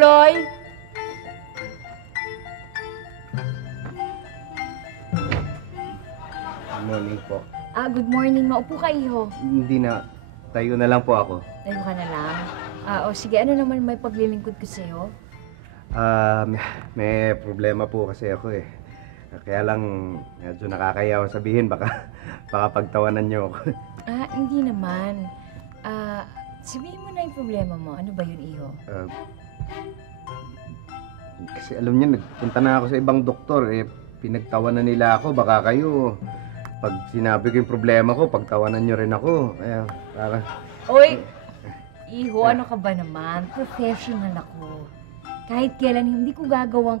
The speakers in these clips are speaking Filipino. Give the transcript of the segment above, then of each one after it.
tuloy. Good morning po. Good morning. Maupo ka, iho. Hindi na. Tayo na lang po ako. Tayo ka na lang. Sige, ano naman may paglilingkod ko sa'yo? May problema po kasi ako eh. Kaya lang, medyo nakakayaw sabihin, baka pagtawanan niyo ako. Hindi naman. Sabihin mo na yung problema mo. Ano ba yun, iho? Kasi alam niyo, nagpunta na ako sa ibang doktor eh. Pinagtawanan nila ako, baka kayo, pag sinabi ko yung problema ko, pagtawanan niyo rin ako. Kaya, parang... Oy! Iho, ano ka ba naman? Professional ako. Kahit kailan hindi ko gagawang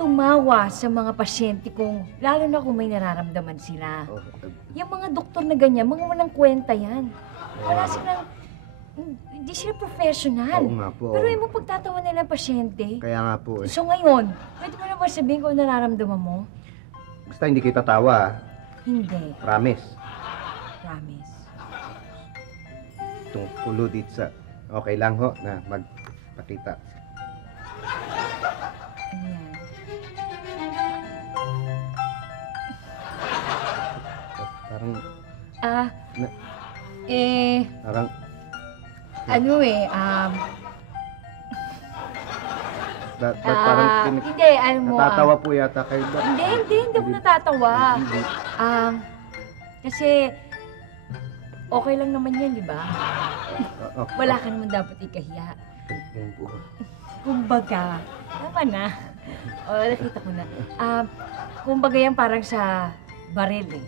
tumawa sa mga pasyente kong, lalo na kung may nararamdaman sila. Yung mga doktor na ganyan, mga walang kwenta yan. Wala silang, hindi sila professional. Oo nga po. Pero yung mo pagtatawa nila ang pasyente. Kaya nga po eh. So ngayon, pwede mo na ba sabihin kung nararamdaman mo? Basta hindi kita tawa. Hindi. Promise. Promise. Tungkulo dito sa... Okay lang ho na magpakita. Ayan. Parang... Parang... parang hindi, alam mo... natatawa po yata kayo. Hindi ako natatawa. Hindi. Kasi, okay lang naman yan, di ba? Wala ka naman dapat ikahiya. Yan po. Kumbaga, tama na. Nakita ko na. Kumbaga yan parang sa baril eh.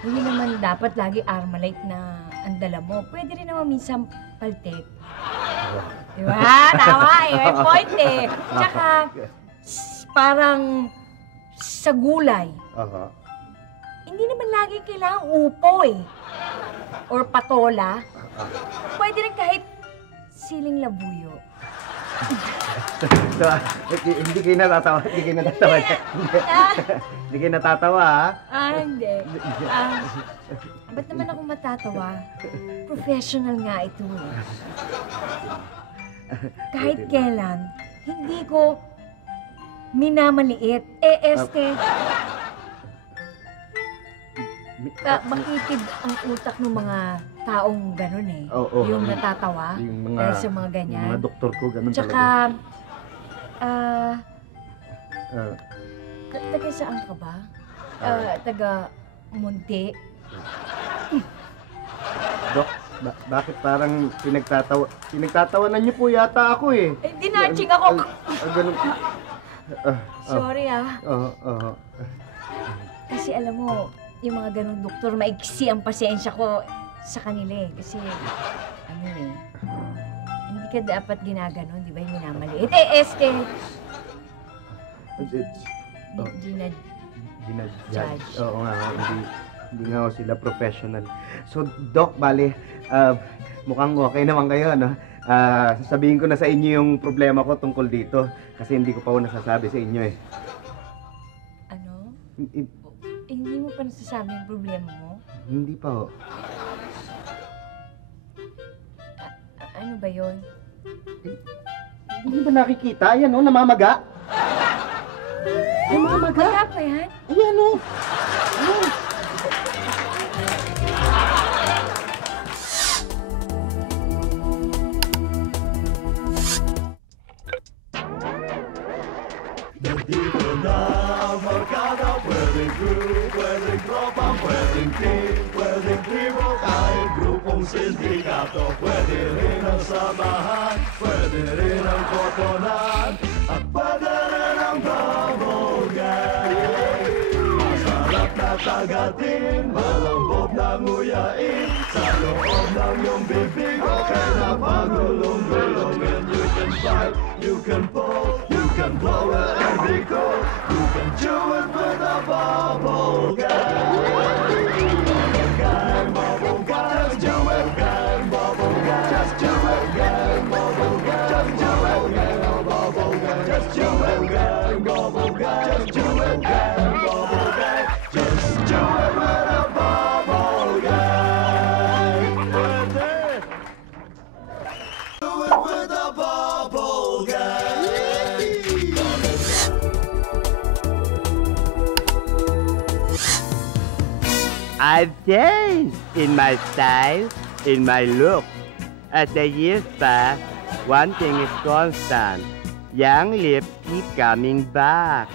Hindi naman dapat lagi Armalite na ang dala mo. Pwede rin naman minsan paltek. Diba? Tama eh. May point eh. Tsaka, parang sa gulay. Hindi naman lagi kailangan upo eh. Or patola. Pwede rin kahit siling labuyo. So, hindi kayo natatawa. Hindi kayo natatawa. Hindi kayo natatawa, ha? Hindi. Ba't naman ako matatawa? Professional nga ito eh. Kahit kailan, hindi ko minamaliit. Makitid ang utak ng mga taong gano'n eh. Yung natatawa. Yung dahil sa mga ganyan. Yung mga doktor ko, gano'n Tsaka, talaga. taga saan ka ba? Taga Munti? Dok, bakit parang pinagtatawanan niyo po yata ako eh. Hindi na-ching ako. Ganun. Sorry Oo. Kasi alam mo, yung mga ganong doktor, maiksi ang pasensya ko sa kanila eh. Kasi, hindi ka dapat ginaganon, di ba? Yung minamaliit. Ginajudge. Oo nga, hindi nga ako sila professional. So, Doc, bale, mukhang okay naman kayo, no? Sasabihin ko na sa inyo yung problema ko tungkol dito. Kasi hindi ko pa ako nasasabi sa inyo eh. Ano? Hindi mo pa nasasabi yung problema mo? Hindi pa ho. Ano ba yun? Hindi ba nakikita? Ayan o, namamaga. Namamaga? Wala pa yan? Ayan o. Ayan. Nandito na ang barkada, pwedeng group, pwedeng tropa, pwedeng team, pwedeng tribo, kahit grupong sindikato. Pwede rin ang samahan, pwede rin ang kotonan, at pwede rin ang bubble gang. Masarap na tagatin, malambot na nguyain, sa loob ng iyong bibig, okay na pagulong-gulong. And you can fight, you can pull, you can blow it and be cool. You can do it with a bubble gang. Bubble gang, bubble gang, just do it gang, bubble gang, just do it gang, bubble gang, just do it gang, bubble gang, just do it gang, bubble gang, just do it gang, bubble gang, just do it with a bubble gang. Do it with a bubble gang. I've changed in my style, in my look. As the years pass, one thing is constant. Young lips keep coming back.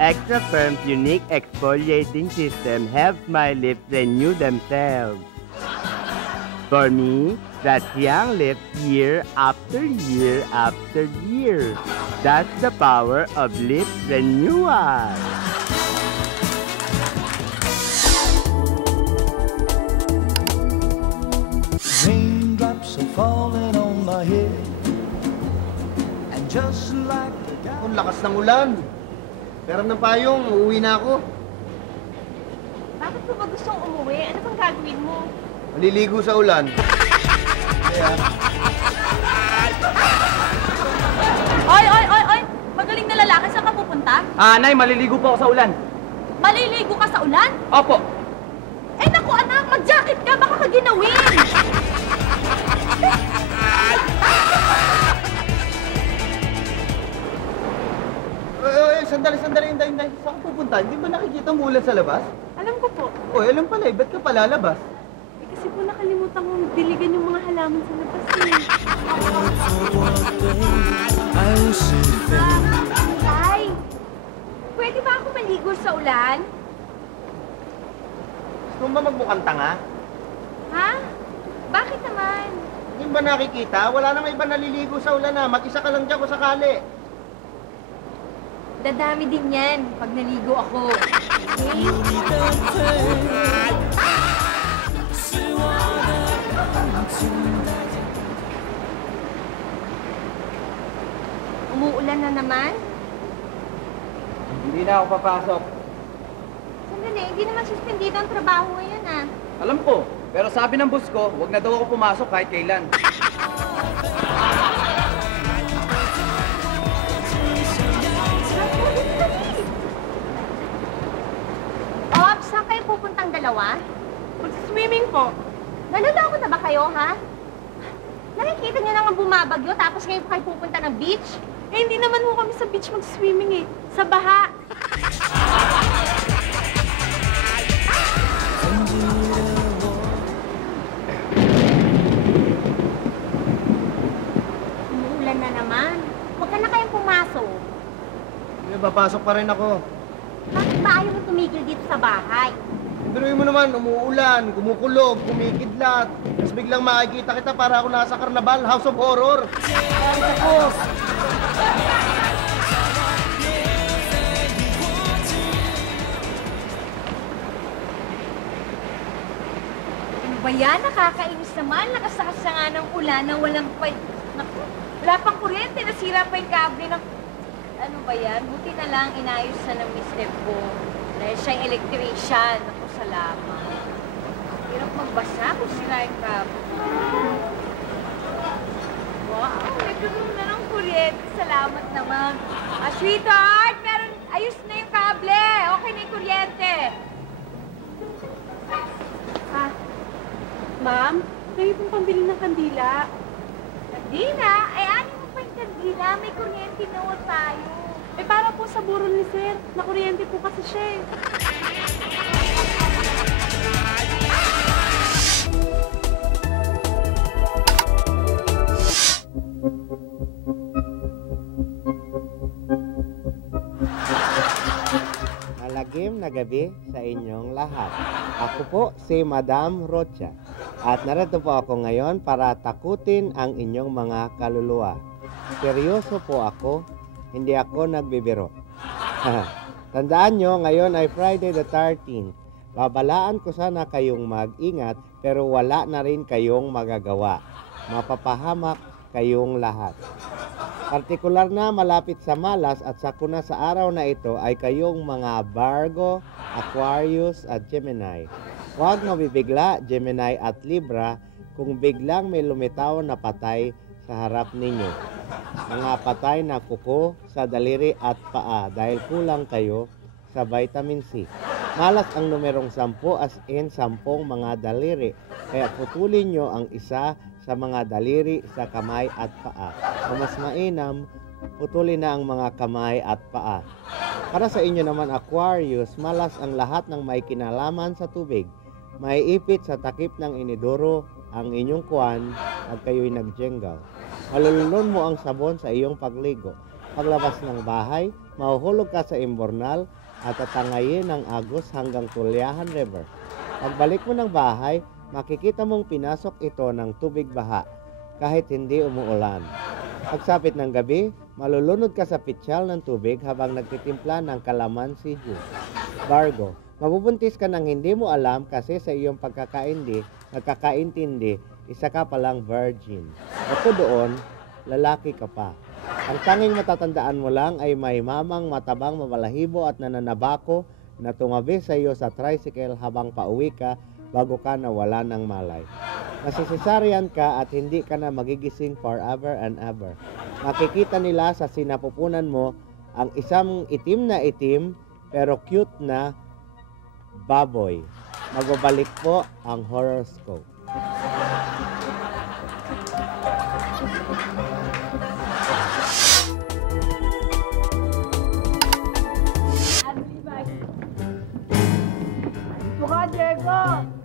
Extra Firm's unique exfoliating system helps my lips renew themselves. For me, that's young lips year after year after year. That's the power of lip renewal. Raindrops are falling on my head, and just like the guy. Ang lakas ng ulan. Pero ng payong, uuwi na ako. Bakit mo ba gustong umuwi? Ano bang gagawin mo? Maliligo sa ulan. Kaya, Oy, oy, oy, oy! Magaling na lalaki, saan ka pupunta? Nay, maliligo po ako sa ulan. Maliligo ka sa ulan? Opo. Eh naku anak, mag-jacket ka, baka ka ginawin! sandali, hinday. Saan ka pupunta? Hindi ba nakikita mo ulan sa labas? Alam ko po. Oy, alam pala ba't ka palalabas? Eh, kasi po nakalimutan kong diligan yung mga halaman sa labas eh. Ay, pwede ba ako maligo sa ulan? Gusto mo ba magmukhang tanga? Ha? Bakit naman? Hindi ba nakikita? Wala namang iba naliligo sa ulan na. Mag-isa ka lang dyan kung sakali. Dadami din yan pag naligo ako. Okay? Umuulan na naman? Hindi na ako papasok. Sandali, hindi naman suspendido ang trabaho ngayon ah. Alam ko, pero sabi ng boss ko, huwag na daw ako pumasok kahit kailan. Ops, saan kayo pupuntang dalawa? Mag-swimming po. Naluloko na ba kayo, ha? Nakikita niyo naman bumabagyo tapos ngayon kayo pupunta ng beach? Eh, hindi naman ho kami sa beach mag-swimming eh. Sa baha. Umuulan na naman. Huwag ka na kayong pumasok. Hindi, papasok pa rin ako. Bakit ba ayaw mo tumigil dito sa bahay? Biruin mo naman, umuulan, kumukulog, kumikidlat. Tapos biglang makikita kita para ako nasa karnabal, House of Horror. Ano ba yan? Nakakainis naman. Nakasakas na nga ng ulan na walang pa... Naku, wala pang kuryente. Nasira pa yung kable ng... Ano ba yan? Buti na lang inayos na ng mister ko. Dahil siya yung electrician. Naku, salamat. Hirap magbasa kung sira yung kable. Wow, nagkaroon na ng kuryente. Salamat naman. Sweetheart, meron... Ayos na yung kable. Okay na yung kuryente. Ha? Ma'am, kayo pong pambili ng kandila. Kandila? Ay, ano mo pa yung kandila? May kuryente na tayo. Eh, para po sa burol ni Sir. Nakuryente po kasi siya eh. Malagim na gabi sa inyong lahat. Ako po si Madam Rocha at narito po ako ngayon para takutin ang inyong mga kaluluwa. Seryoso po ako, hindi ako nagbibiro. Tandaan nyo, ngayon ay Friday the 13th. Babalaan ko sana kayong mag-ingat pero wala na rin kayong magagawa. Mapapahamak kayong lahat. Partikular na malapit sa Malas at sakuna sa araw na ito ay kayong mga Virgo, Aquarius at Gemini. Huwag mabibigla, Gemini at Libra, kung biglang may lumitaw na patay sa harap ninyo. Mga patay na kuko sa daliri at paa dahil kulang kayo sa vitamin C. Malas ang numerong 10 as in 10 mga daliri, kaya putulin nyo ang isa sa mga daliri sa kamay at paa. O mas mainam, putulin na ang mga kamay at paa. Para sa inyo naman Aquarius, malas ang lahat ng may kinalaman sa tubig. May ipit sa takip ng inidoro ang inyong kuwan at kayo'y nagjenggaw. Malulunod mo ang sabon sa iyong pagligo. Paglabas ng bahay, mahuhulog ka sa imbornal at tatangayin ng Agos hanggang Tulyahan River. Pagbalik mo ng bahay, makikita mong pinasok ito ng tubig baha kahit hindi umuulan. Pagsapit ng gabi, malulunod ka sa pitsyal ng tubig habang nagtitimpla ng kalamansi juice. Virgo, mabubuntis ka nang hindi mo alam kasi sa iyong nagkakaintindi, isa ka palang virgin. At doon, lalaki ka pa. Ang tanging matatandaan mo lang ay may mamang matabang mamalahibo at nananabako na tumabi sa iyo sa tricycle habang pauwi ka bago ka nawala ng malay. Nasisesaryan ka at hindi ka na magigising forever and ever. Makikita nila sa sinapupunan mo ang isang itim na itim pero cute na baboy. Magbabalik po ang horoscope. Mukha, Diego!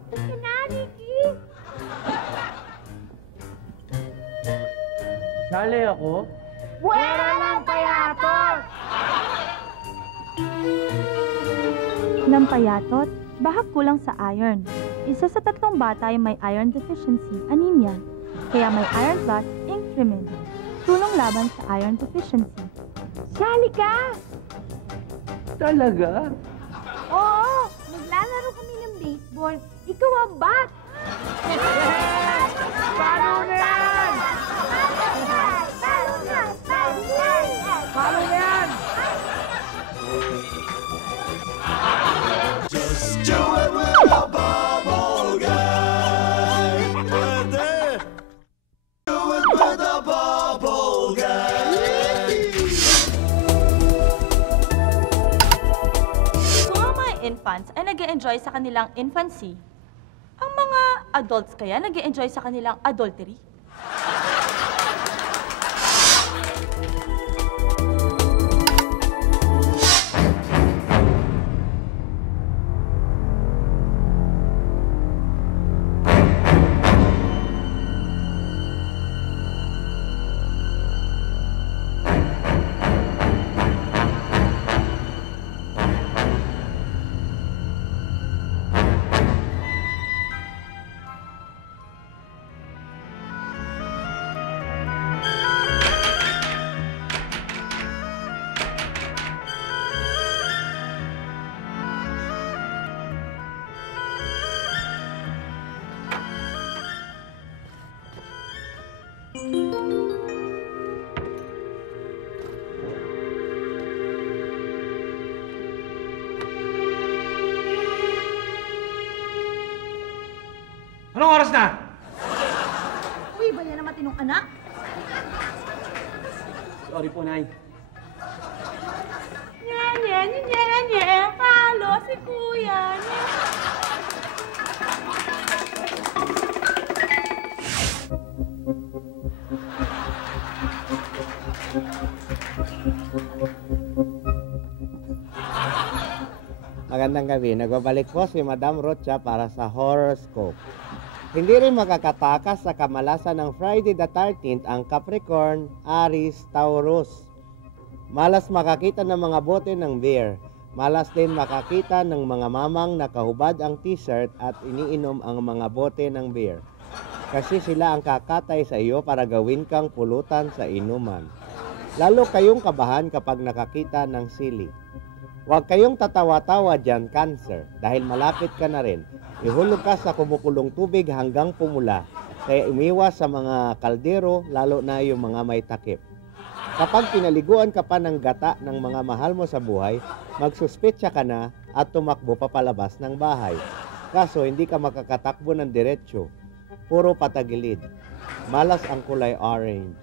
Kanariki! Sali ako? Buwera ng payatot! Lampayatot, bahag kulang sa iron. Isa sa 3 bata ay may iron deficiency, anemia. Kaya may Iron Plus Increment. Tulong laban sa iron deficiency. Sali ka! Talaga? Oo! Maglalaro kami ng baseball. Ikaw ang bat! Paano na yan? Paano na yan? Just do it with a bubble guy. Pwede. Do it with a bubble guy. Kung ang mga infants ay nag-e-enjoy sa kanilang infancy, ang mga adults kaya nag-e-enjoy sa kanilang adultery? Anong oras na? Uy, ba yan naman tinong anak? Sorry po, Nay. Nye, palo si kuya. Magandang gabi. Nagbabalik po si Madam Rocha para sa horoscope. Hindi rin makakatakas sa kamalasan ng Friday the 13th ang Capricorn, Aries, Taurus. Malas makakita ng mga bote ng beer. Malas din makakita ng mga mamang nakahubad ang t-shirt at iniinom ang mga bote ng beer. Kasi sila ang kakatay sa iyo para gawin kang pulutan sa inuman. Lalo kayong kabahan kapag nakakita ng sili. Huwag kayong tatawa-tawa dyan, Cancer, dahil malapit ka na rin. Ihulog ka sa kumukulong tubig hanggang pumula, kaya umiwas sa mga kaldero, lalo na yung mga may takip. Kapag pinaliguan ka pa ng gata ng mga mahal mo sa buhay, magsuspetsa ka na at tumakbo papalabas ng bahay. Kaso hindi ka makakatakbo ng diretsyo, puro patagilid. Malas ang kulay orange.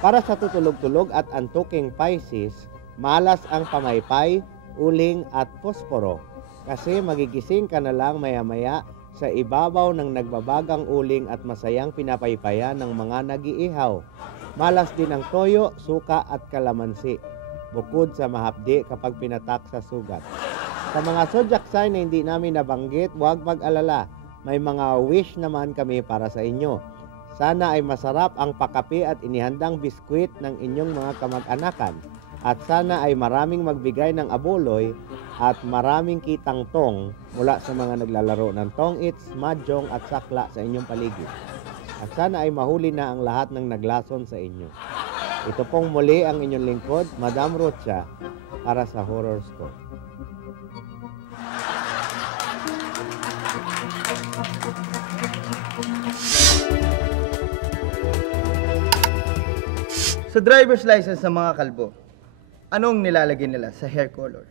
Para sa tutulog-tulog at antuking Pisces, malas ang pamaypay, uling at posporo. Kasi magigising ka na lang maya-maya sa ibabaw ng nagbabagang uling at masayang pinapaypaya ng mga nag-iihaw. Malas din ang toyo, suka at kalamansi. bukod sa mahapdi kapag pinatak sa sugat. Sa mga zodiac sign na hindi namin nabanggit, huwag mag-alala. May mga wish naman kami para sa inyo. Sana ay masarap ang pakape at inihandang biskwit ng inyong mga kamag-anakan. At sana ay maraming magbigay ng abuloy at maraming kitang tong mula sa mga naglalaro ng tong-its, mahjong at sakla sa inyong paligid. At sana ay mahuli na ang lahat ng naglason sa inyo. Ito pong muli ang inyong lingkod, Madam Rocha, para sa Horoscope. Sa driver's license ng mga kalbo, anong nilalagay nila sa hair color?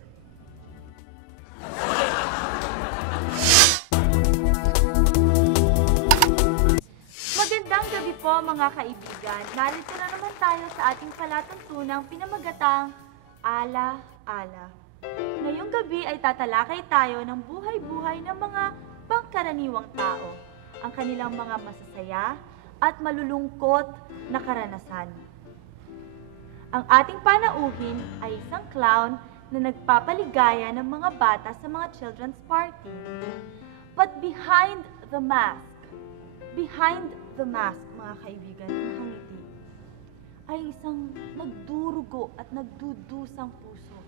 Magandang gabi po mga kaibigan. Narito na naman tayo sa ating palatuntunang pinamagatang Ala-Ala. Ngayong gabi ay tatalakay tayo ng buhay-buhay ng mga pangkaraniwang tao, ang kanilang mga masasaya at malulungkot na karanasan. Ang ating panauhin ay isang clown na nagpapaligaya ng mga bata sa mga children's party. But behind the mask, mga kaibigan, ng hangiti, ay isang nagdurugo at nagdudusang puso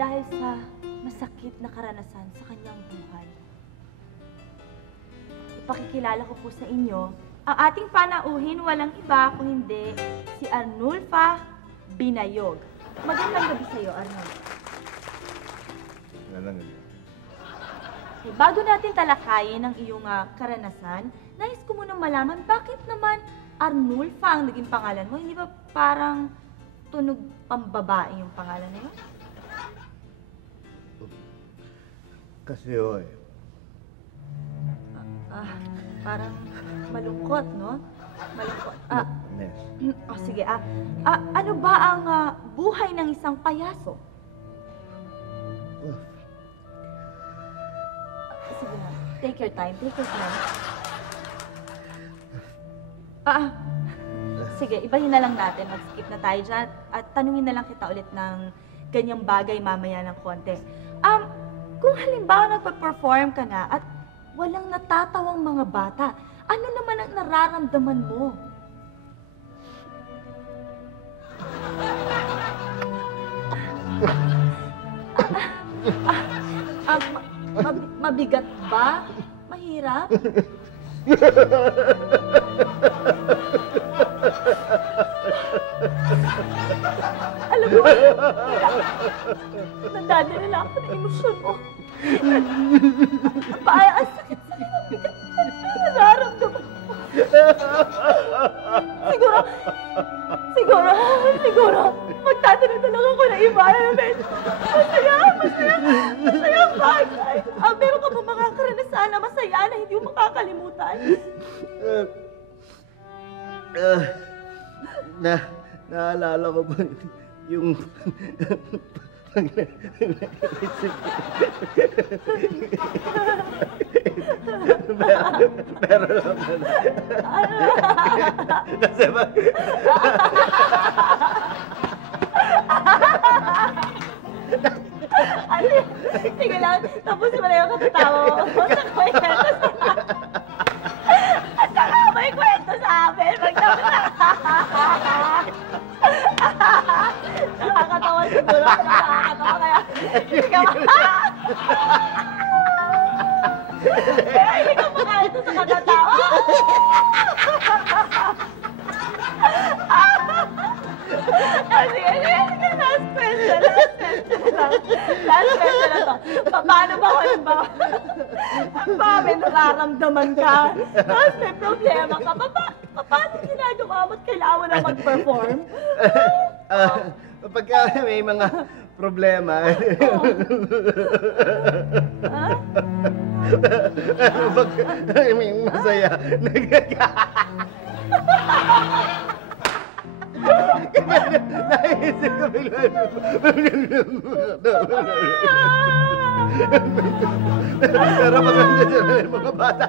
dahil sa masakit na karanasan sa kanyang buhay. Ipakikilala ko po sa inyo, ang ating panauhin walang iba kung hindi si Arnulfa Binayog. Magandang gabi sa iyo, Arnold. Magandang gabi. Okay, bago natin talakayin ang iyong karanasan, nais ko munang malaman bakit naman Arnulfa ang naging pangalan mo? Hindi ba parang tunog pambabae yung pangalan na yun? Kasi Parang malungkot, no? Malungkot. Nes. Sige. Ano ba ang buhay ng isang payaso? Sige na. Take your time. Sige, ibahin na lang natin. Mag-skip na tayo dyan. At tanungin na lang kita ulit ng ganyang bagay mamaya ng konti. Kung halimbawa nagpa-perform ka na at walang natatawang mga bata, ano naman ang nararamdaman mo? Mabigat ba? Mahirap? Alam mo, nandadala ako ng emosyon mo. Ang sakit-sakit ang bigat na nararamdaman ko. Siguro, magtatanong ako ng iba. Masaya bagay. Meron ka ba mga karanasan na masaya na hindi mo makakalimutan? Naalala ko ba yung pero kasi ba Sige lang, tapos mo na yung katatawa mo. At saka may kwento sa amin. Nakakatawa siguro. Nakakatawa kaya. Hindi ka hindi ka makaito sa katatawa. Sige, last question na to. Paano ba halimbawa? May nararamdaman ka, tapos may problema ka, paano ginagawa mo at kailangan mo na mag-perform? Pagka may mga problema, pag may masaya, naisip ko bigla. Pero pag nandiyan yung mga bata,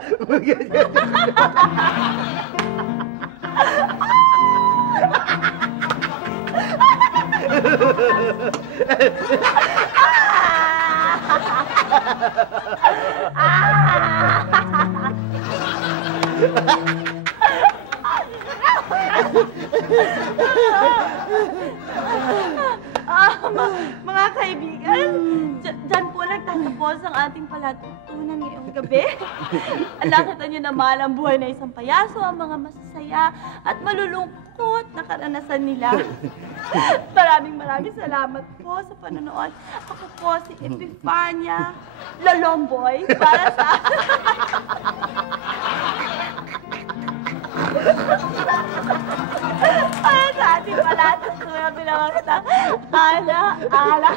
Mga kaibigan, dyan po nagtatapos ang ating palatuntunan ngayong gabi. Nakita niyo naman ang buhay na isang payaso, ang mga masasaya at malulungkot na karanasan nila. Maraming salamat po sa panonood. Ako po si Epifania Lolomboy para sa... Para sa ating palatuntunan pinamagatang Ala-Ala.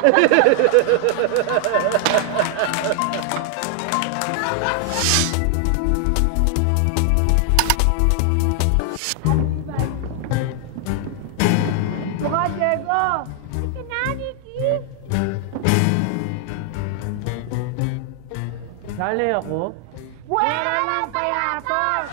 Mukha, Diego! Ika na, Nikki. Sali ako? Buwera ng payatot!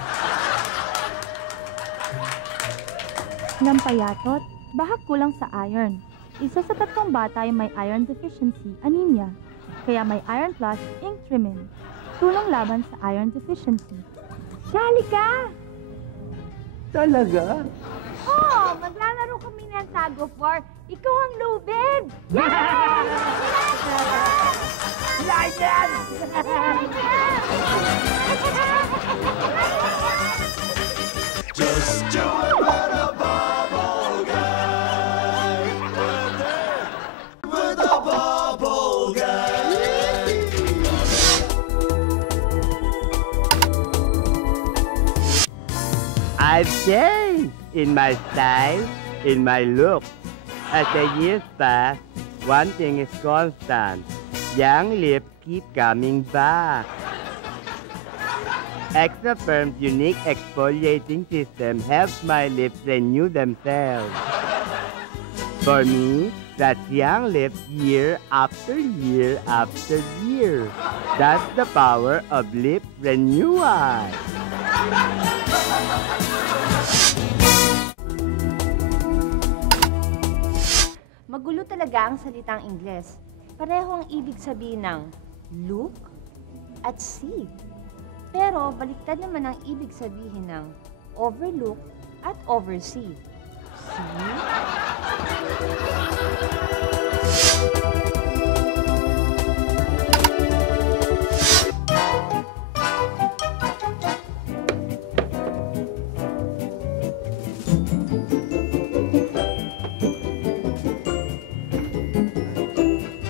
Lampayatot, bahag kulang sa iron. Isa sa tatlong bata ay may iron deficiency, anemia. Kaya may Iron Plus Ink Trimin. Tulong laban sa iron deficiency. Sali ka! Talaga? Oh, maglalaro kami ng tag of war. Ikaw ang lubid! Yeah! Lion! Just do it with a bubble guy. With a bubble guy. I've changed in my style, in my look. As the years pass, one thing is constant. Young lips keep coming back. Extra Firm's unique exfoliating system helps my lips renew themselves. For me, that's young lips year after year after year. That's the power of lip renewal. Magulo talaga ang salitang Ingles. Pareho ang ibig sabihin ng look at see. Pero baliktad naman ang ibig sabihin ng overlook at oversee. See?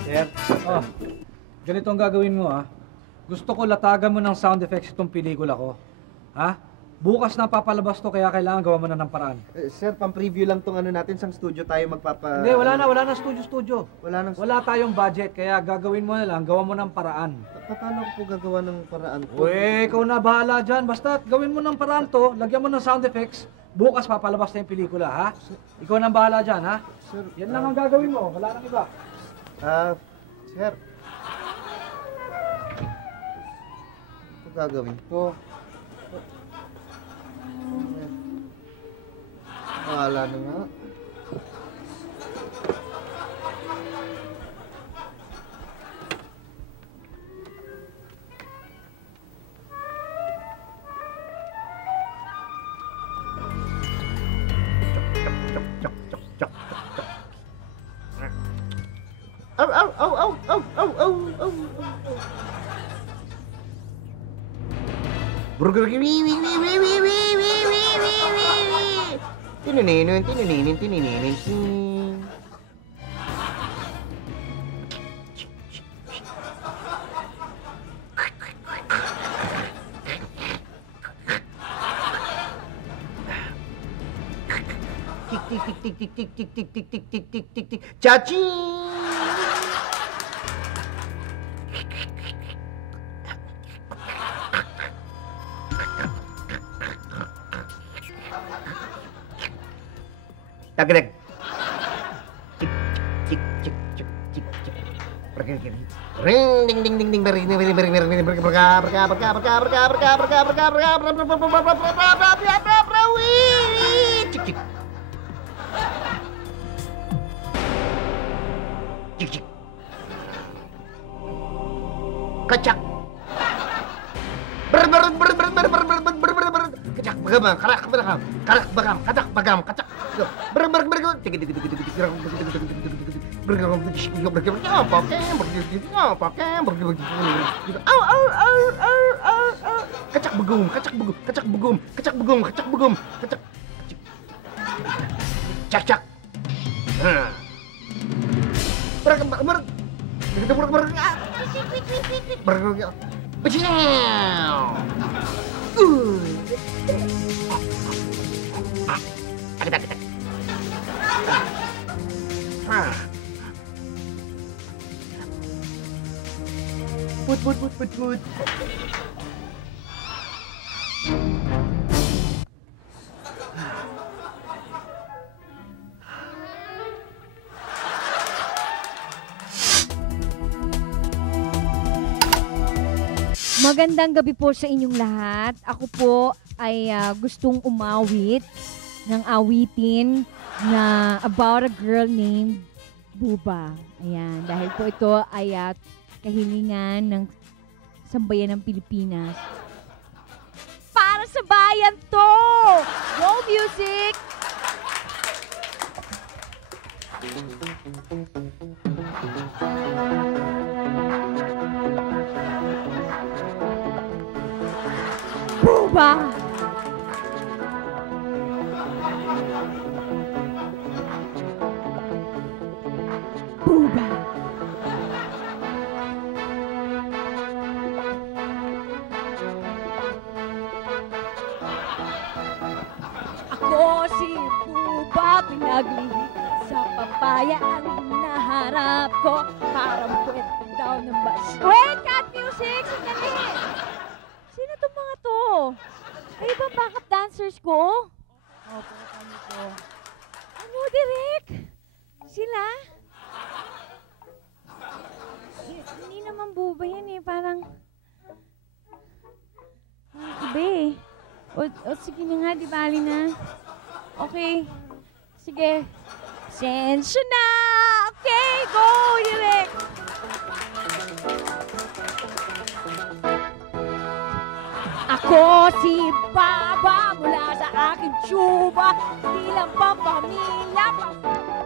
Sir, Ganito ang gagawin mo, ha? Gusto ko latagan mo ng sound effects itong pelikula ko. Ha? Bukas na papalabas to, kaya kailangan gawa mo na ng paraan. sir, pang-preview lang tong ano natin, sang studio tayo magpapa... Hindi, wala na studio. Wala nang... Wala tayong budget, kaya gagawin mo na lang, gawa mo ng paraan. Paano ko po gagawa ng paraan to? Uy, ikaw na bahala dyan. Basta gawin mo ng paraan to, lagyan mo ng sound effects, bukas papalabas na yung pelikula, ha? Ikaw na bahala dyan, ha? Sir, Yan lang ang gagawin mo, wala nang iba. sir. Ito gagawin ko. Bahala na nga. Ow, ow, ow, ow, ow, ow, ow, ow, ow. Burger, wee, wee, wee, wee, wee, wee, wee, wee, wee, wee. Tininin, tininin, tininin, tin. Tik, tik, tik, tik, tik, tik, tik, tik, tik, tik, tik, tik, tik, tik. Cha-ching! Tagreg. Tik tik tik tik tik tik. Ring ding ding ding ding bering bering bering bering bering berka berka berka berka berka berka berka berka berka tik tik. Chik-chik. Kacak. Kacak bagam, karak bagam, karak bagam, kacak bagam, kacak. Kacak begum, kacak begum, kacak begum, kacak begum, kacak begum, kacak. Cak-cak. Put. Magandang gabi po sa inyong lahat. Ako po ay gustong umawit ng awitin na about a girl named Buba. Ayan, dahil po ito ay kahilingan ng sambayan ng Pilipinas. Para sa bayan to! Go music! Buba! Buba! Ako si Buba, pinaglihit sa papaya ang hinaharap ko. Parang puwet daw ng bas. Wait, cut music! Sandali! Sino itong mga to? Kayo ba backup dancers ko? Opo, kami po. Ano, Direk? Sila? Hindi naman Buba yan eh. Parang iba eh. O sige na nga, di bali na. Okay. Sige. Sensya na! Okay, go, Direk! Ako si Baba mula sa aking tsuba. Di lang pampamilya,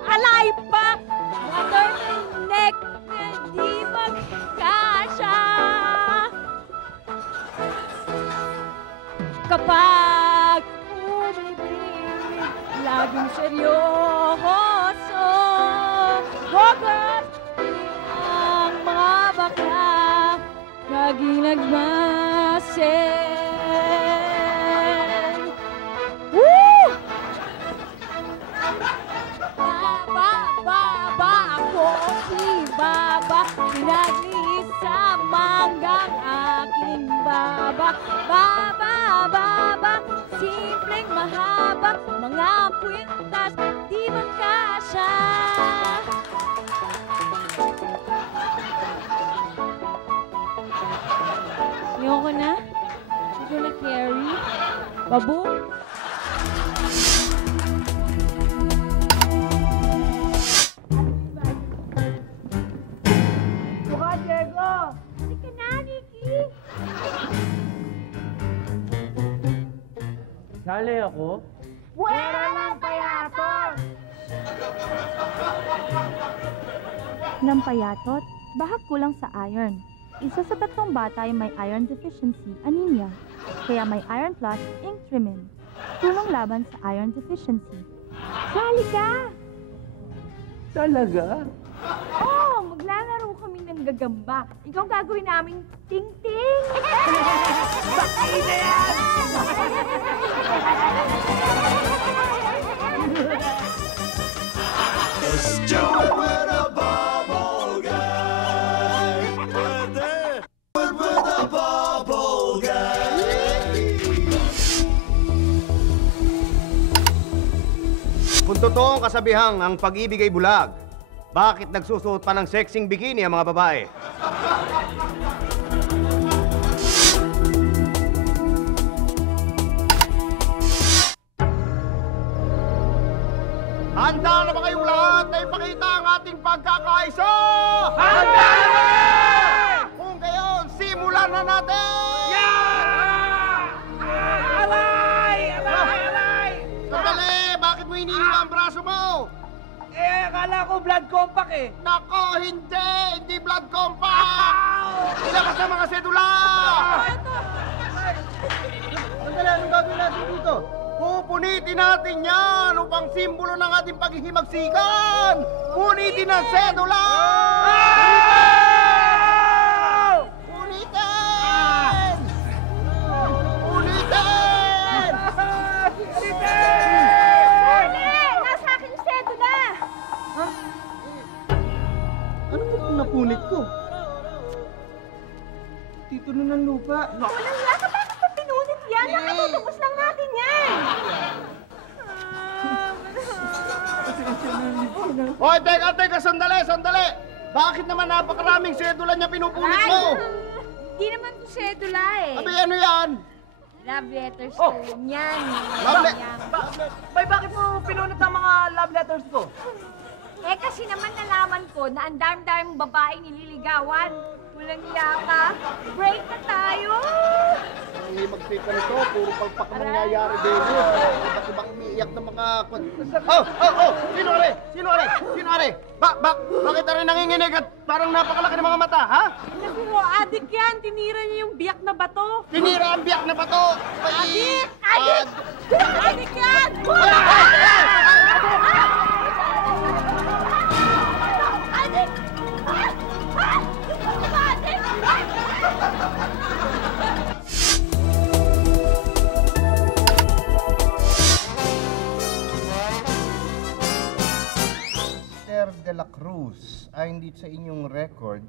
alay pa. Mother neck, hindi magkasya. Kapag umibig, laging seryoso. Huwag ang mga bakla, laging nagmasin. Woo! Baba, ako si Baba, pinaglinis sa manggang aking baba. Baba, simpleng mahaba, mga kwintas, di magkasya. Ayoko na. Hindi ko na carry. Babu? Buka, Diego! Halika na, Nikki! Sali ako? Buwera ng payatot! Ng payatot, bahag kulang sa iron. Isa sa 3 bata ay may iron deficiency, anemia. Kaya may Iron Plus Ink Trimin. Tulong laban sa iron deficiency. Sali ka! Talaga? Oh, maglalaro kami ng gagamba. Ikaw gagawin naming ting-ting! Bakay na yan! Let's do it with a bubble gang. With a bubble gang. Kung totoo ang kasabihang ang pag-ibig ay bulag, bakit nagsusuot pa ng sexing bikini ang mga babae? Handa na ba kayong lahat na ipakita ang ating pagkakaisa? Handa na! Kung gayon, simulan na natin! Alay! Alay! Alay! Sandali! Bakit mo hinihila ang braso mo? Akala ko blood compact eh. Nako, hindi! Hindi blood compact! Ilabas na mga sedula! Sandali, anong gagawin natin dito? Pupunitin natin yan upang simbolo ng ating paghihimagsikan! Punitin ang sedula! Punitin! Punitin! Nasa akin yung sedula! Ano ba itong napunit ko? Tito na ng lupa. Walang lasa, bakit pa pinunit yan? Nakatutubos lang natin yan! Hoy, teka, sandali! Bakit naman napakaraming sedula niya pinupunit mo? Hindi naman to sedula eh. Abi, ano yan? Love letters ko yan. Bakit mo pinunot ang mga love letters ko? Eh kasi naman nalaman ko na ang dami-daming babaeng nililigawan. Walang yaka. Break na tayo! Ang himagsikan nito, puro palpak ang nangyayari din. Iba't ibang umiiyak ng mga... Oh! Sino are? Bakit na rin nanginginig at parang napakalaki ng mga mata, ha? Naku, adik yan. Tinira niya yung biyak na bato. Tinira ang biyak na bato! Adik! Adik yan! Adik! Mr. De La Cruz, hindi sa inyong record,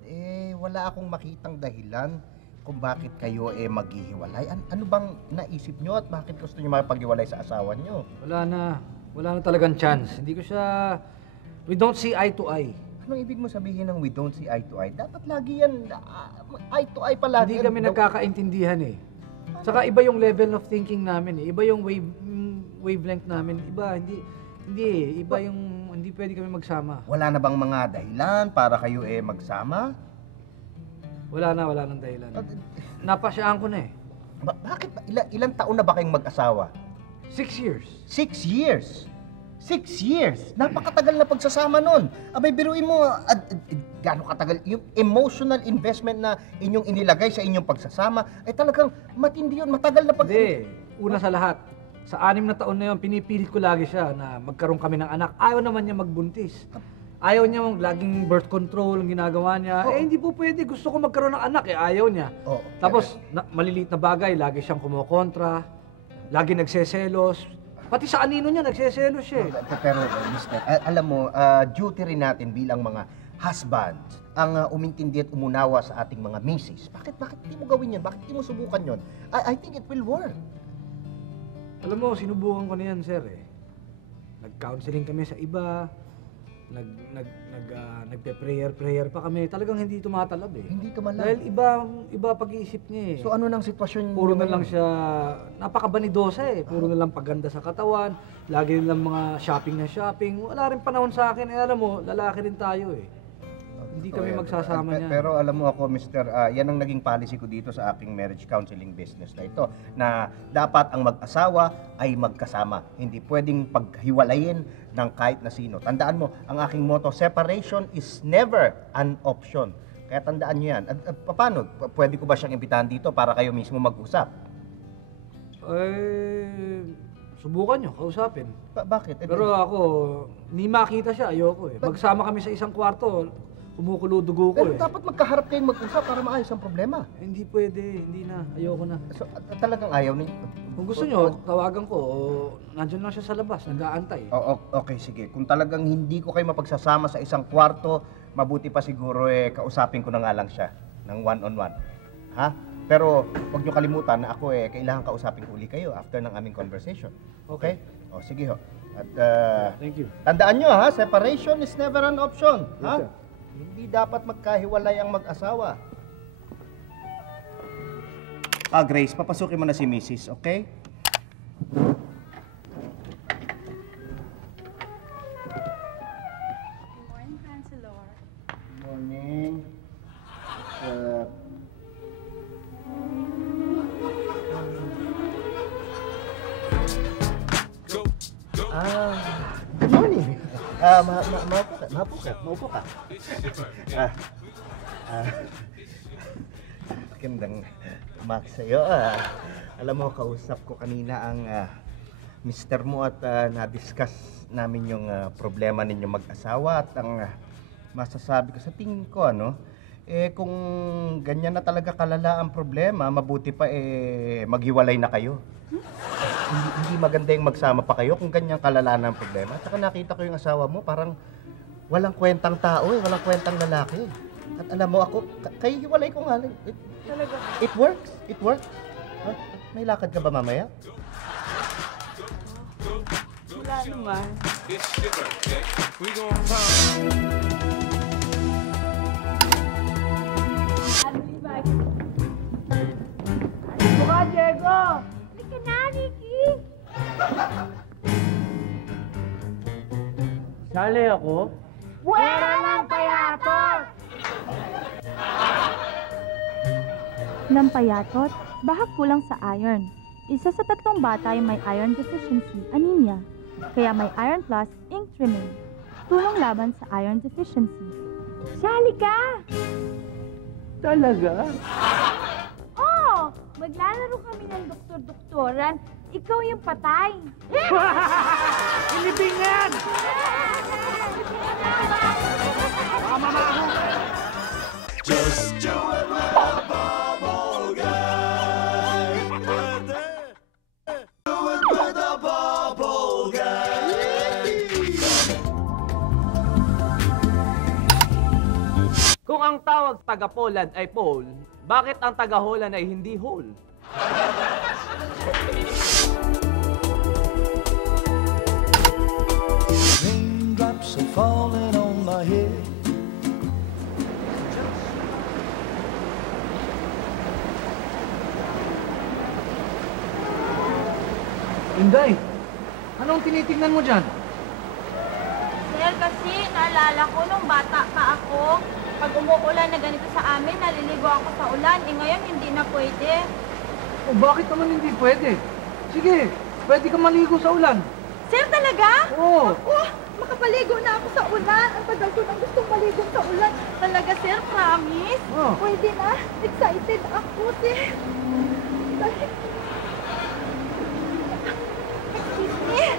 wala akong makitang dahilan kung bakit kayo maghihiwalay. Ano bang naisip nyo at bakit gusto nyo makipaghiwalay sa asawa nyo? Wala na talagang chance. Hindi ko siya... We don't see eye to eye. Anong ibig mo sabihin ng we don't see eye to eye? Dapat lagi yan, eye to eye palagi. Hindi kami nagkakaintindihan eh. Saka iba yung level of thinking namin eh. Iba yung wavelength namin. Iba yung hindi pwede kami magsama. Wala na bang mga dahilan para kayo magsama? Wala nang dahilan. Napasyaan ko na eh. Bakit? Ilang taon na ba kayong mag-asawa? 6 years. 6 years? 6 years? Napakatagal na pagsasama nun. Abay, biruin mo, gaano katagal, yung emotional investment na inyong inilagay sa inyong pagsasama, ay talagang matindi yun, matagal na Hindi. Una sa lahat, sa 6 na taon na yun, pinipilit ko lagi siya na magkaroon kami ng anak. Ayaw naman niya magbuntis. Ayaw niya laging birth control ang ginagawa niya. Hindi po pwede. Gusto ko magkaroon ng anak. Ayaw niya. Tapos, maliliit na bagay, lagi siyang kumokontra. Lagi nagseselos. Pati sa anino niya, nagseselos siya. Pero, mister, alam mo, duty rin natin bilang mga husbands ang umintindi at umunawa sa ating mga misis. Bakit hindi mo gawin yan? Bakit hindi mo subukan yon? I think it will work. Alam mo, sinubukan ko na yan, sir eh. Nag-counseling kami sa iba. Nagpe-prayer pa kami. Talagang hindi tumatalab eh. Hindi tumalab. Dahil iba pag-iisip niya eh. So ano nang sitwasyon Puro niyo na lang ngayon? siya, napakabanidosa eh. Puro na lang paganda sa katawan. Lagi na lang mga shopping. Wala rin panahon sa akin. Alam mo, lalaki rin tayo eh. Hindi kami magsasama niyan. Pero alam mo ako, mister, yan ang naging policy ko dito sa aking marriage counseling business na ito. Na dapat ang mag-asawa ay magkasama. Hindi pwedeng paghiwalayin ng kahit na sino. Tandaan mo, ang aking motto, separation is never an option. Kaya tandaan niyo yan. Paano? Pwede ko ba siyang imbitahan dito para kayo mismo mag-usap? Subukan nyo, kausapin. Bakit? Pero ako, ni makita siya, ayoko eh. Magsama kami sa isang kwarto, kumukulo dugo ko Pero eh. dapat magkaharap kayong mag-usap para maayos ang problema. Hindi pwede, hindi na, ayoko na. So, talagang ayaw ninyo? Kung gusto nyo, tawagan ko, nandyan lang siya sa labas, nag-aantay. Okay, sige. Kung talagang hindi ko kayo mapagsasama sa isang kwarto, mabuti pa siguro kausapin ko na nga lang siya ng one-on-one. Ha? Pero huwag nyo kalimutan na ako kailangan kausapin ko uli kayo after ng aming conversation. Okay? O, sige ho. At Thank you. tandaan nyo ha, separation is never an option. Yes, Ha? sir. Hindi dapat magkahiwalay ang mag-asawa. Grace, papasukin mo na si Mrs., okay? Morning. Good morning. Maupo ka. Magandang umaga sa'yo. Alam mo, kausap ko kanina ang mister mo at na-discuss namin yung problema ninyo mag-asawa at ang masasabi ko sa tingin ko, kung ganyan na talaga kalala ang problema, mabuti pa maghiwalay na kayo. Hindi maganda yung magsama pa kayo kung ganyan kalala na ang problema. At saka nakita ko yung asawa mo, parang walang kwentang tao walang kwentang lalaki. At alam mo ako, kayo hiwalay ko nga lang. It works. Huh? May lakad ka ba mamaya? Wala naman. Buka, Diego! Halika na, Ricky! Sali ako? Buwera ng payatot! Lampayatot, baka kulang sa iron. Isa sa 3 bata ay may iron deficiency, anemia. Kaya may Iron Plus Ink Trimming. Tulong laban sa iron deficiency. Sali ka! Talaga? Oh! Maglalaro kami ng doktor-doktoran. Ikaw yung patay. Ilibingan! Just you and my bubble guy. Do it with the bubble guy. Kung ang tawag taga-Poland ay Pole, bakit ang taga-Holland ay hindi Hole? Raindrops are falling on my head. Inday, anong tinitingnan mo dyan? Sir, kasi naalala ko nung bata pa ako, pag umuulan na ganito sa amin, naliligo ako sa ulan. Ngayon hindi na pwede. O bakit naman hindi pwede? Sige, pwede ka maligo sa ulan. Sir, talaga? Oo. Makapaligo na ako sa ulan. Ang tagal ko nang gustong maligo sa ulan. Talaga, sir, promise? Oh. Pwede na. Excited ako, sir. Excuse me.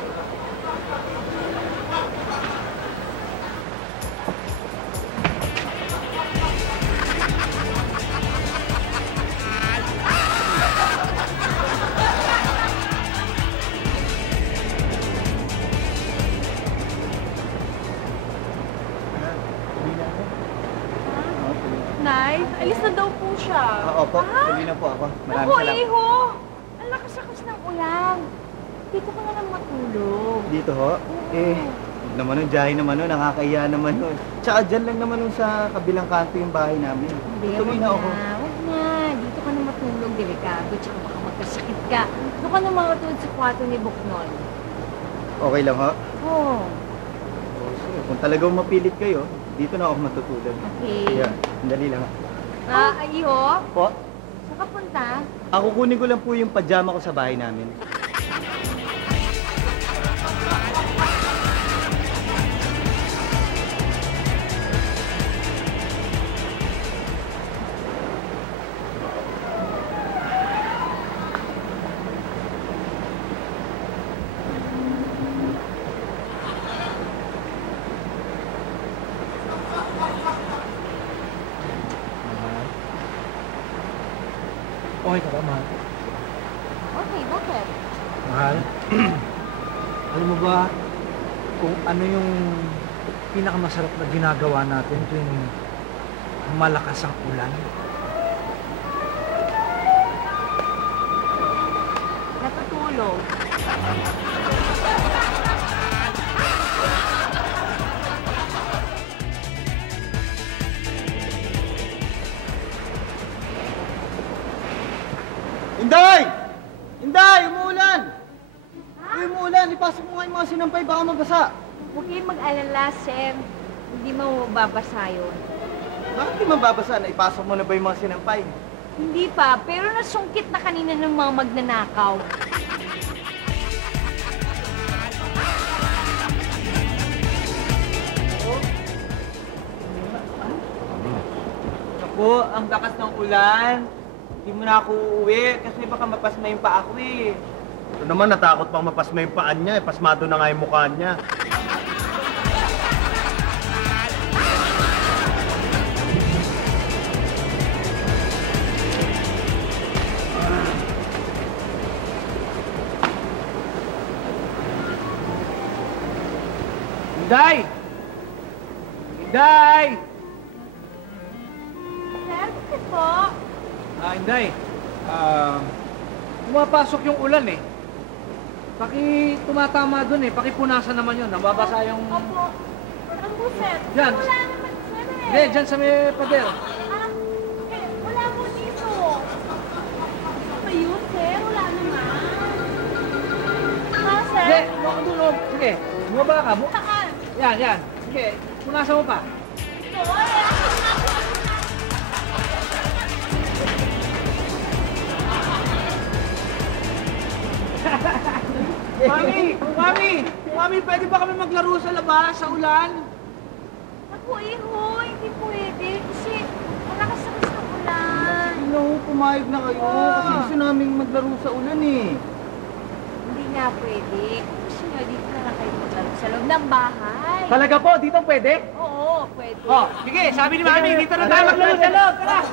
Nay, alis na daw po siya. Opo, tuloy na po ako. Maraming Ako, salamat. iho. Ang lakas-lakas ng ulan. Dito ko na lang matulog. Dito ho? Huwag naman nun, Jahe naman nun, nakakaiya naman nun. Tsaka dyan lang naman nun sa kabilang kanto yung bahay namin. Hindi, Tuloy wag na ako. Wag na. Dito ka na matulog, delikado. Tsaka baka magkasakit ka. Doon ka na matulog sa kwarto ni Buknoy. Okay lang ho? Oo. Sige, kung talagang mapilit kayo, dito na ako matutulog. Okay. Yeah, sandali lang. Iho? Po, Saan ka punta? ako kunin ko lang po yung pajama ko sa bahay namin. Okay ka ba, mahal? Okay, bakit? Mahal? Alam mo ba kung ano yung pinakamasarap na ginagawa natin tuwing malakas ang ulan? Natutulog. Inday! Inday! Umuulan! Uy, umuulan! Ipasok mo nga yung mga sinampay, baka mabasa. Huwag kayong mag-alala, Sir. Hindi mo mababasa yun. Bakit di mababasa na ipasok mo na ba yung mga sinampay? Hindi pa, pero nasungkit na kanina ng mga magnanakaw. Ako, ang lakas ng ulan. Hindi mo na ako uuwi kasi baka mapasma yung paa ko eh. Ito naman, natakot pang mapasma yung paan niya. Pasmado na nga yung mukha niya. Inday! Inday! Sir, bakit po? Inday, pumapasok yung ulan eh. Tumatama dun eh, pakipunasan naman yun, nababasa yung... Opo. Saan po, sir? Diyan. Wala naman, sir eh. Hindi, dyan sa may pader. Wala po dito. Ayun, sir. Wala naman. Sir? Hindi, doon, sige, bumaba ka. Saan? Yan. Sige, punasan mo pa. Ito, eh. Mami, pwede ba kami maglaro sa labas, sa ulan? Ako, iho. Hindi pwede. Kasi malakas-lakas ng ulan. No, pumayag na kayo. Kasi gusto namin maglaro sa ulan eh. Hindi nga pwede. Kung gusto nyo, dito na lang kayo maglaro sa loob ng bahay. Talaga po, dito pwede? Oo, pwede. Oh, sige, sabi ni Mami, dito na tayo maglaro sa loob. Tara!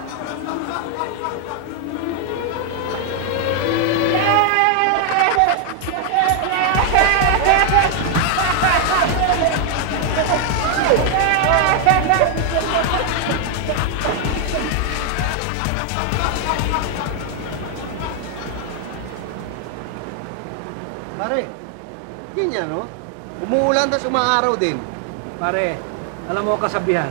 Pare, ganyan no? Umuulan tapos umaaraw din. Pare, alam mo kasabihan,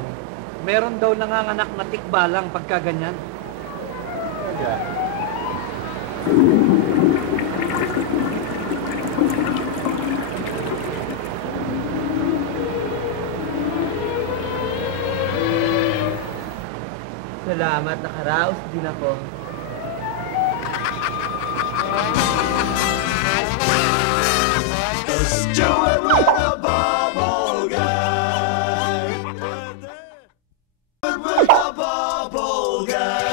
meron daw nanganganak na tikbalang pagka ganyan. Salamat, nakaraos din ako. Stuart with the bubble guy. Stuart with the bubble guy.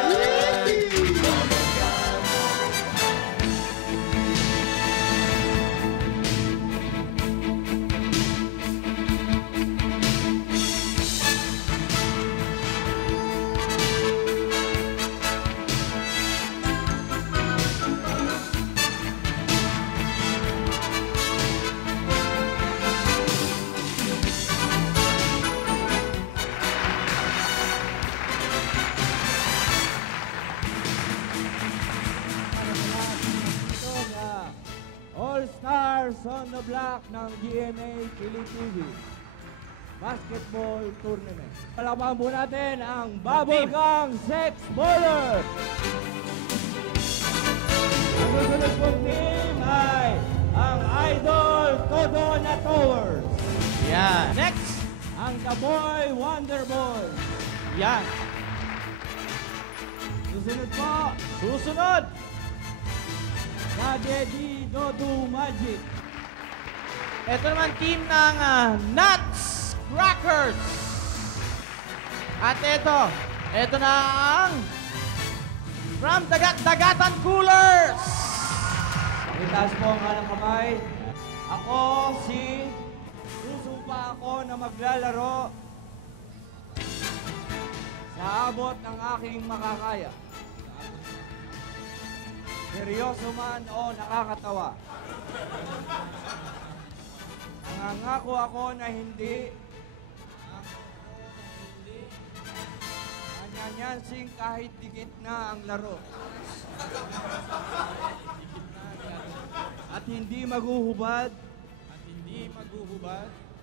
All Stars on the Block ng GMA Philippine TV Basketball Tournament. Palakpakan po natin ang Bubblegum Sex Baller! Ang susunod pong team ay ang Idol Todo na Towers. Yan. Next! Ang The Boy Wonder Boy. Yan. Susunod po, Susunod! Daddy Dodo Magic. Ito naman team ng Nuts Crackers. At ito na ang from Dagatan Coolers. Itaas po ang kanang kamay. Ako susumpa ako na maglalaro sa abot ng aking makakaya. Seryoso man o nakakatawa. Nangangako ako na hindi manyanyansing kahit dikit na ang laro. At hindi maguhubad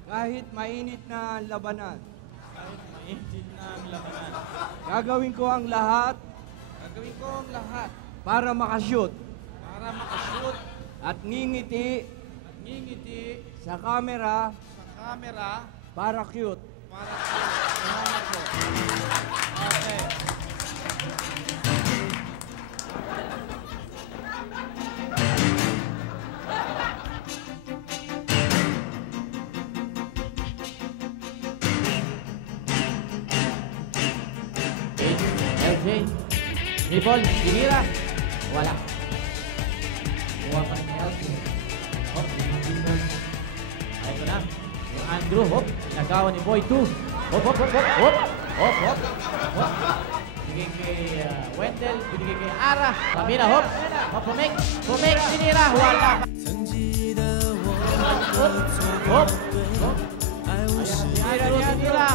kahit mainit na ang labanan. Gagawin ko ang lahat para makashoot. At ngingiti sa camera para cute. Salamat po. Jay. Ribol, Sinira. Wala. Kuha pa rin ni Elsie. Oh, Ribol. Ito na. Yung Andrew, hop. Nagawa ni Boy 2. Hop, hop, hop, hop, hop. Hop, hop. Hop. Binigay kay Wendell. Binigay kay Ara. Pamina, hop. Hop, pumik. Pumik, Sinira. Wala. Hop, hop, hop. Sinira.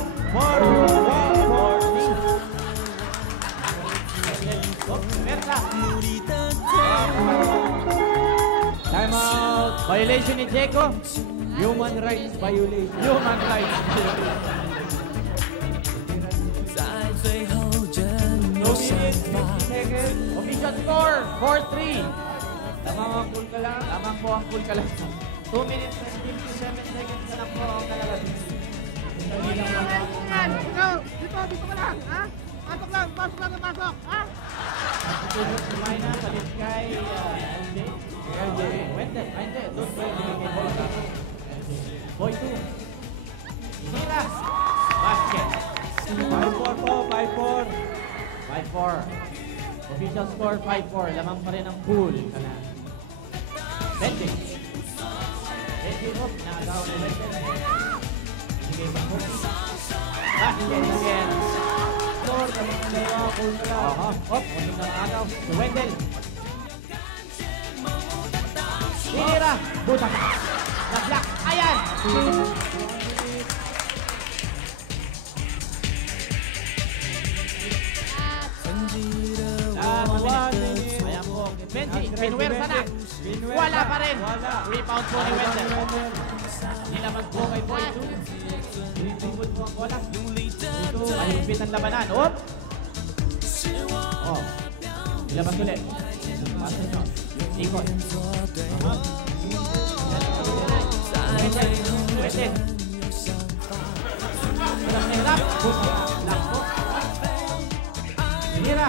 Time out. Violation ni Jeko. Human rights violation. Human rights violation. Official score, 4-3. Lamang ang cool ka lang. Lamang po ang cool ka lang. 2 minutes and 57 seconds na lang po ang nalalabas. Dito ka lang, ha? Pasok lang, pasok, ha? Matutulog si Mayna, palit kay LJ. LJ, Wendell, Wendell, doon po yung binigay Boy 2. Boy 2. Sinira. Basket. 5-4 po, 5-4. 5-4. Official score, 5-4. Lamang pa rin ang pool. Bending. Bending hook. Nakagawa ni Wendell. Binigay pa hook. Basket again. Score, lamang ang dalawa, cool ka lang. Hop, muling na agaw. Si Wendell. Sinira. Buta. Nag-block. Ayan. Ayan po. Benji, pinuwersa na. Wala pa rin. Rebound po ni Wendell. Nilaban po kay Boy 2. Rebound po ang bola. Ito, mahigpit ang labanan. Hop! Oh. Nilabas ulit. Ikot. Wendell. Walang nahirap. Lakpo. Sinira.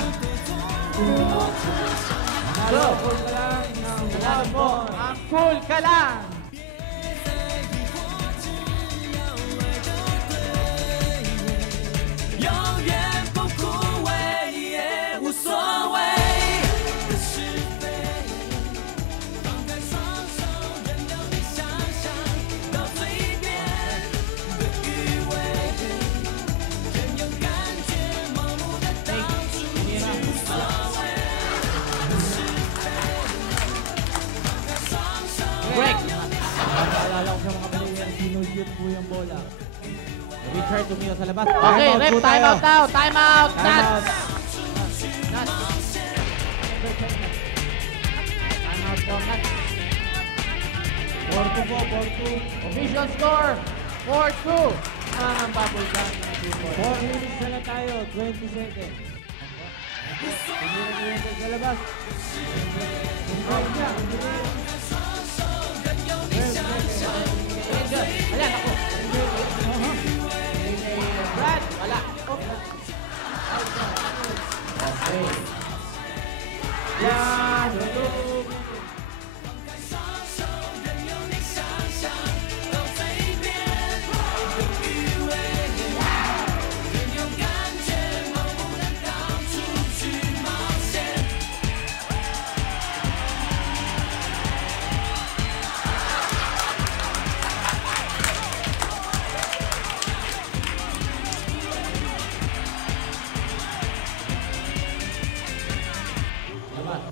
Hello. Nanalo po ang cool ka lang. Break! Naalala ko sa mga player, sinushoot po yung bola. Richard tumira sa labas. Okay, ref, time out now. Time out. Nuts. Nuts. Time out po, Nuts. 4-2 po, 4-2. Official score, 4-2. Ang bubble gun. 4 minutes na lang tayo, 20 seconds. Tumira sa labas. Ayan, ako. Brad, wala. Okay. Yan.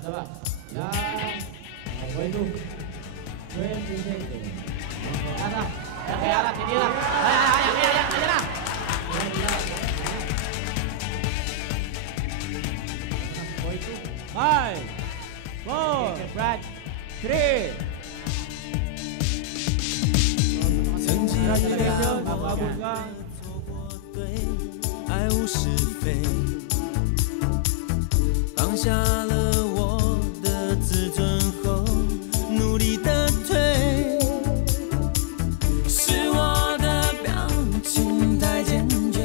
Labas. Yan. Boy 2. 20 seconds. Ara. Kaya Ara, tinira. Ayan na. Boy 2. 5, 4, Brad. 3. Congratulations, mababol ka. 爱无是非，放下了我的自尊后，努力的退，是我的表情太坚决，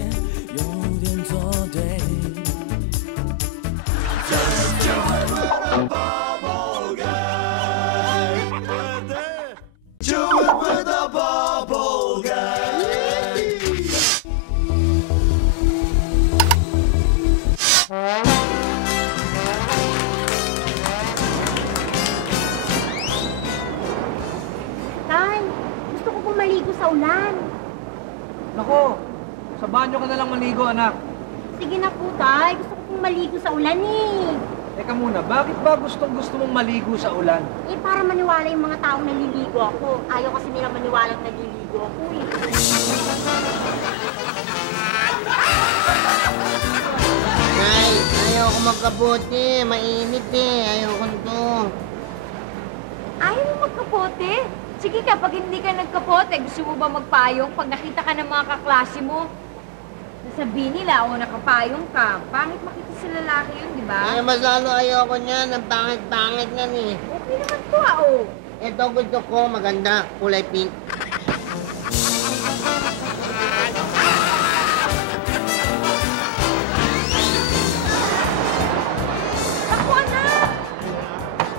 有点作对。Do it with a bubble guy. Sa banyo ka na lang maligo, anak. Sige na po, tay. Gusto ko pong maligo sa ulan eh. Teka muna, bakit ba gusto mong maligo sa ulan? Eh, para maniwala yung mga taong naliligo ako. Ayaw kasi nila maniwalang naliligo ako eh. Nay, ayaw ko magkabote. Mainit eh. Ayaw ko to. Ayaw mo magkapote? Sige ka, pag hindi ka nagkapote, gusto mo ba magpayong? Pag nakita ka ng mga kaklase mo, sasabihin nila, o nakapayong ka. Pangit makita sa lalaki yun, di ba? Ay, mas lalo ayoko niyan. Ang pangit-pangit niyan eh. Okay naman to, oh. Ito gusto ko. Maganda. Kulay pink. Ako, anak!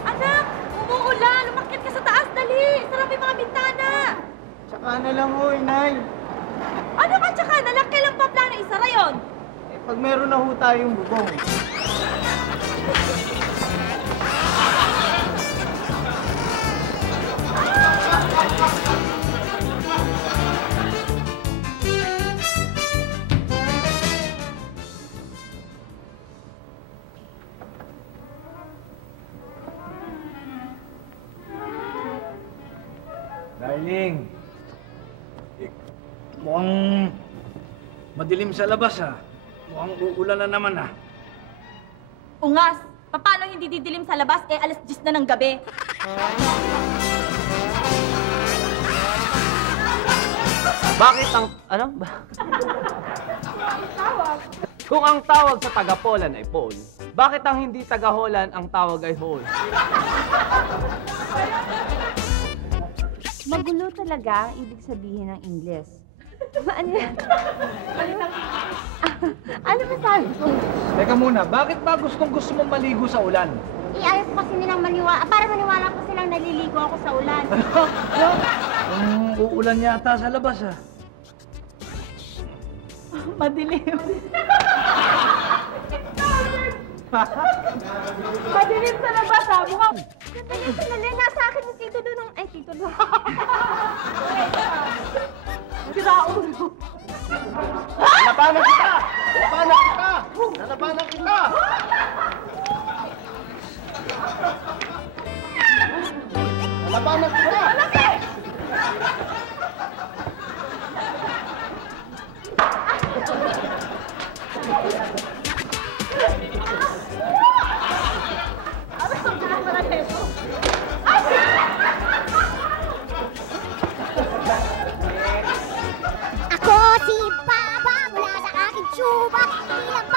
Anak! Umuulan! Umakyat ka sa taas, dali! Sarap yung mga bintana! Tsaka na lang ho, Nay. Ano ka tsaka? Nalang kailang pa plano isara yon? Eh, pag meron na ho tayong bubong. Darling, mukhang madilim sa labas, ha? Mukhang uulan na naman, ha? Ungas, paano hindi didilim sa labas? Eh, alas 10 na ng gabi. Bakit ang... Ano? Kung ang tawag sa taga-Poland ay Paul, bakit ang hindi taga-Holland ang tawag ay Hole? Magulo talaga, ibig sabihin ng Ingles. Ano yan? Ano ba sabi ko? Teka muna, bakit ba gusto mong maligo sa ulan? Eh, ayaw ko kasi nilang maniwala. Para maniwala ko silang naliligo ako sa ulan. Uulan yata sa labas, ha? Madilim. Madilim sa labas, ha? Mukhang... Sandali, nasa akin yung tito doon. Ay, tito doon. Siraulo. Lalabanan kita! Lalabanan kita! Lalabanan kita! Lalabanan kita! Ako si Papa mula sa aking tsuba. Bilang